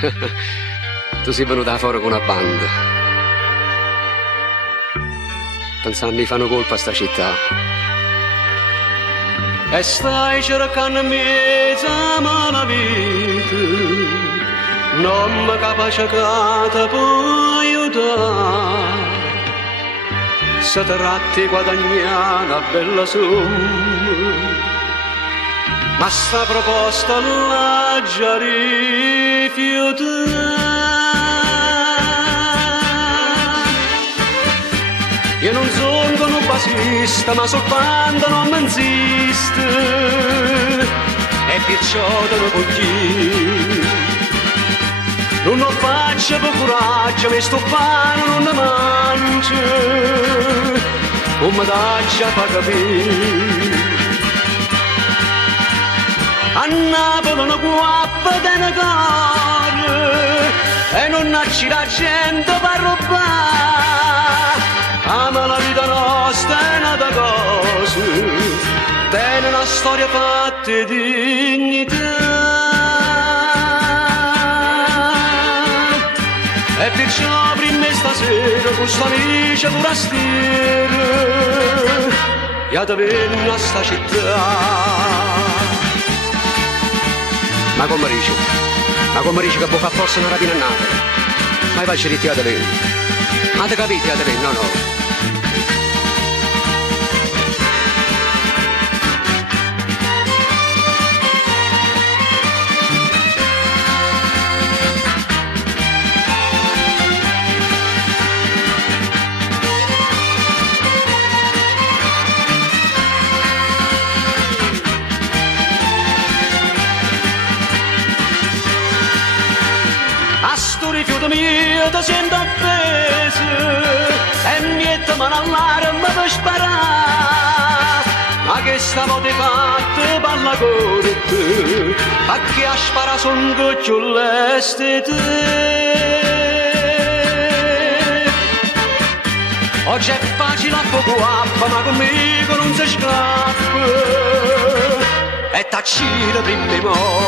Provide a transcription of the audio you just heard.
Tu sei venuta fuori con una banda, pensando mi fanno colpa a sta città. E stai cercando mezza mala vita, non mi capace che ti può aiutare. Se tratti guadagnare una bella somma, ma sta proposta la già rifiuta. Io non sono un basista, ma soltanto non mi insiste, e perciò te lo voglio. Non ho faccia per coraggio, mi sto pane non ne mangio, non mi daccia fa capire. A Napoli una guappa di una cara, e non nasce la gente per rubare. Ama la vita nostra è un'altra cosa, tiene una storia fatta di dignità. E perciò prima stasera con sta amica forastiera io ti vengo a sta città. Ma come dice che può far forse una rapina a Napoli? Ma faccio di te a te vengo. Ma te capite a te vengo? No, no. Rifiuto mio ti sento offeso e mi metto mano all'arma per sparare, ma che stavo di fatto parla con te, a chi ha sparato son goccioleste te. Oggi è facile a poco acqua, ma conmigo non si scappa, e taccire prima di morire.